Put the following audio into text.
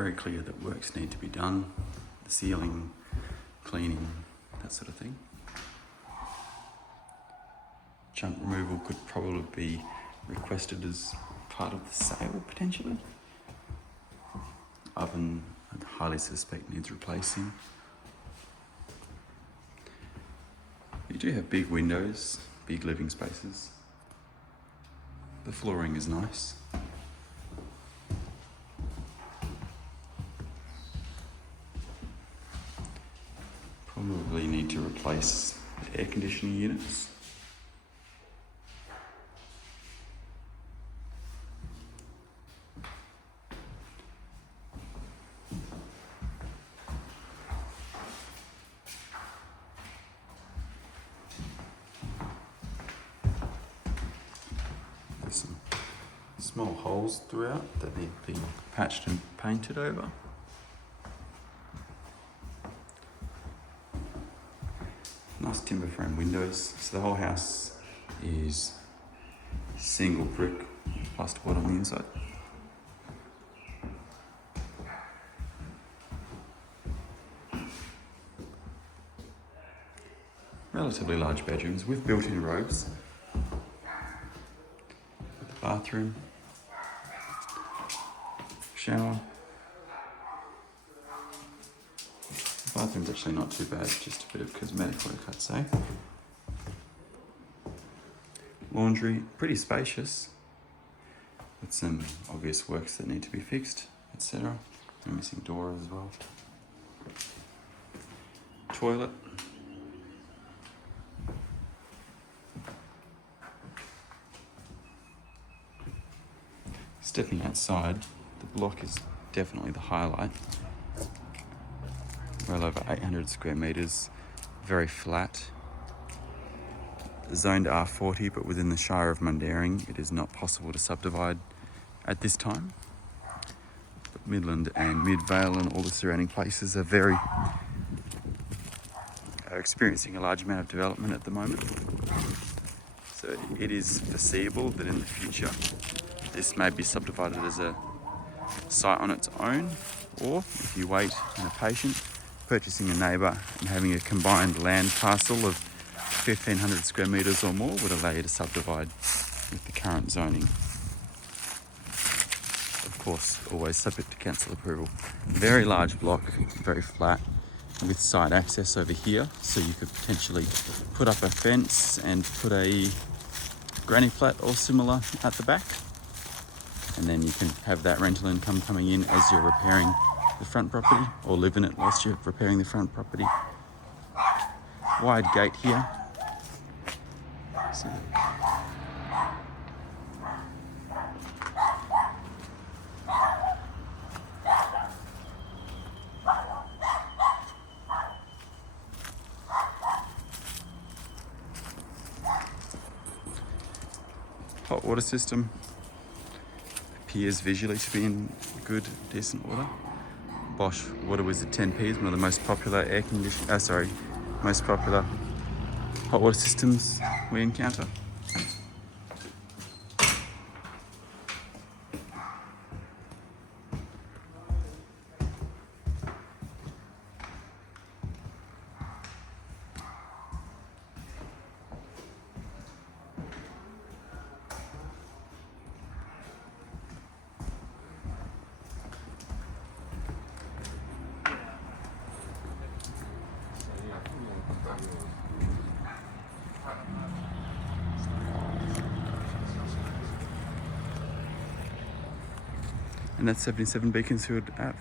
very clear that works need to be done. The ceiling, cleaning, that sort of thing. Junk removal could probably be requested as part of the sale, potentially. Oven, I highly suspect, needs replacing. You do have big windows, big living spaces. The flooring is nice. Probably need to replace the air conditioning units. There's some small holes throughout that need to be patched and painted over. Nice timber frame windows. So the whole house is single brick plasterboard on the inside. Relatively large bedrooms with built-in robes. The bathroom, shower. The bathroom's actually not too bad, just a bit of cosmetic work, I'd say. Laundry, pretty spacious, with some obvious works that need to be fixed, etc. A missing door as well. Toilet. Stepping outside, the block is definitely the highlight. Well over 800 square metres, very flat. Zoned R40, but within the Shire of Mundaring, it is not possible to subdivide at this time. But Midland and Midvale and all the surrounding places are experiencing a large amount of development at the moment. So it is foreseeable that in the future, this may be subdivided as a site on its own, or if you wait and are patient, purchasing a neighbour and having a combined land parcel of 1,500 square metres or more would allow you to subdivide with the current zoning. Of course, always subject to council approval. Very large block, very flat, with side access over here, so you could potentially put up a fence and put a granny flat or similar at the back. And then you can have that rental income coming in as you're repairing the front property, or live in it whilst you're repairing the front property. Wide gate here. So, hot water system appears visually to be in good, decent order. Bosch Water Wizard 10P is one of the most popular most popular hot water systems we encounter. And that's 77 Beaconsfield Ave.